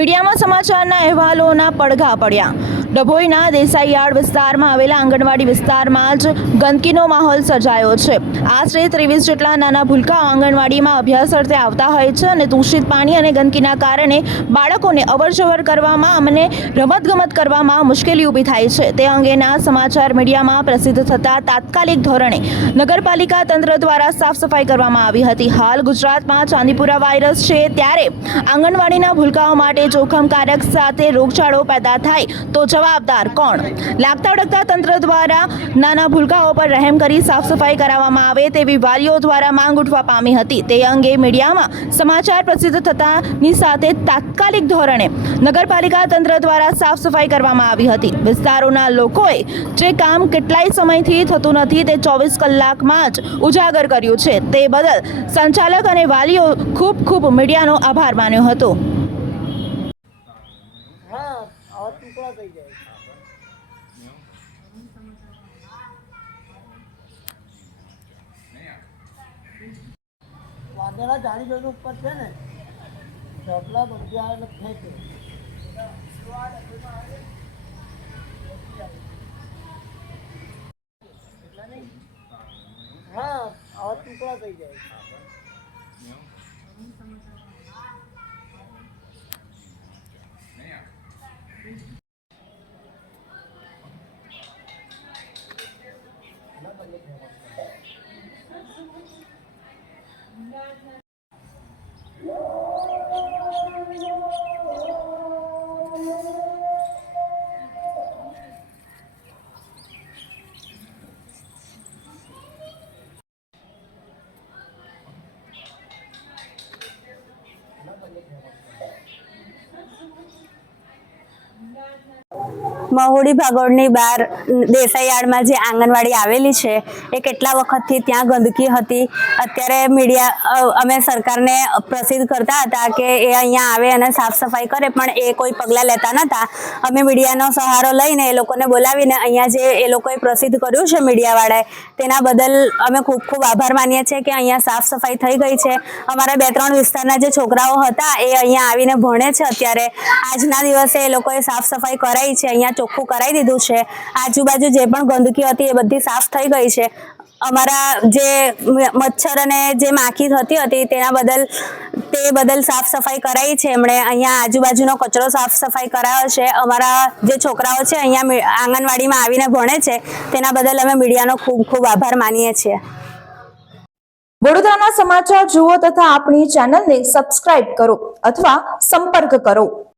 મીડિયામાં સમાચારના અહેવાલોના પડઘા પડ્યા। ડભોઈના દેસાઈયાર્ડ વિસ્તારમાં આવેલા આંગણવાડી વિસ્તારમાં જ ગંદકીનો માહોલ સર્જાયો છે। આશરે 23 જેટલા નાના ભૂલકાઓ આંગણવાડીમાં અભ્યાસ અર્થે આવતા હોય છે અને દૂષિત પાણી અને ગંદકીના કારણે બાળકોને અવરજવર કરવામાં અને રમતગમત કરવામાં મુશ્કેલી ઊભી થાય છે। તે અંગેના સમાચાર મીડિયામાં પ્રસિદ્ધ થતાં તાત્કાલિક ધોરણે નગરપાલિકા તંત્ર દ્વારા સાફ સફાઈ કરવામાં આવી હતી। હાલ ગુજરાતમાં ચાંદીપુરા વાયરસ છે, ત્યારે આંગણવાડીના ભૂલકાઓ માટે જોખમકારક સાથે રોગચાળો પેદા થાય તો જવાબદાર કોણ? લાગતા વળગતા તંત્ર દ્વારા નાના ભૂલકાઓ પર રહેમ કરી સાફ સફાઈ કરાવવામાં આવે તેવી વાલીઓ દ્વારા માંગ ઉઠવા પામી હતી। તે અંગે મીડિયામાં સમાચાર પ્રસિદ્ધ થતાની સાથે તાત્કાલિક ધોરણે નગરપાલિકા તંત્ર દ્વારા સાફ સફાઈ કરવામાં આવી હતી। વિસ્તારોના લોકોએ જે કામ કેટલાય સમયથી થતું નથી તે 24 કલાકમાં જ ઉજાગર કર્યું છે। તે બદલ સંચાલક અને વાલીઓ ખૂબ મીડિયાનો આભાર માન્યો હતો। વાદળા જાળી જોઈને ઉપર છે ને ઢગલા બધી આવે ફેંકે હા આવા ટુકડા થઈ જાય। મહુડી ભાગોળની બહાર દેસાઈયાર્ડમાં જે આંગણવાડી આવેલી છે એ કેટલા વખતથી ત્યાં ગંદકી હતી। અત્યારે મીડિયા અમે સરકારને પ્રસિદ્ધ કરતા હતા કે એ અહીંયા આવે અને સાફ સફાઈ કરે, પણ એ કોઈ પગલાં લેતા નહોતા। અમે મીડિયાનો સહારો લઈને એ લોકોને બોલાવીને અહીંયા જે એ લોકોએ પ્રસિદ્ધ કર્યું છે મીડિયાવાળાએ, તેના બદલ અમે ખૂબ આભાર માનીએ છીએ કે અહીંયા સાફ સફાઈ થઈ ગઈ છે। અમારા 2-3 વિસ્તારના જે છોકરાઓ હતા એ અહીંયા આવીને ભણે છે। અત્યારે આજના દિવસે એ લોકોએ સાફ સફાઈ કરાઈ છે, અહીંયા ચોખ્ખું કરાવી દીધું છે। આજુબાજુ જે પણ ગંદકી હતી એ બધી સાફ થઈ ગઈ છે। અમારા જે મચ્છર અને જે માખી થતી હતી તે બદલ સાફ સફાઈ કરાઈ છે એમણે। અહીંયા આજુબાજુનો કચરો સાફ સફાઈ કરાયો છે। અમારા જે છોકરાઓ છે અહીંયા આંગણવાડીમાં આવીને ભણે છે તેના બદલ અમે મીડિયાનો ખૂબ આભાર માનીએ છીએ। વડોદરાના સમાચાર જુઓ તથા આપણી ચેનલને સબસ્ક્રાઇબ કરો અથવા સંપર્ક કરો।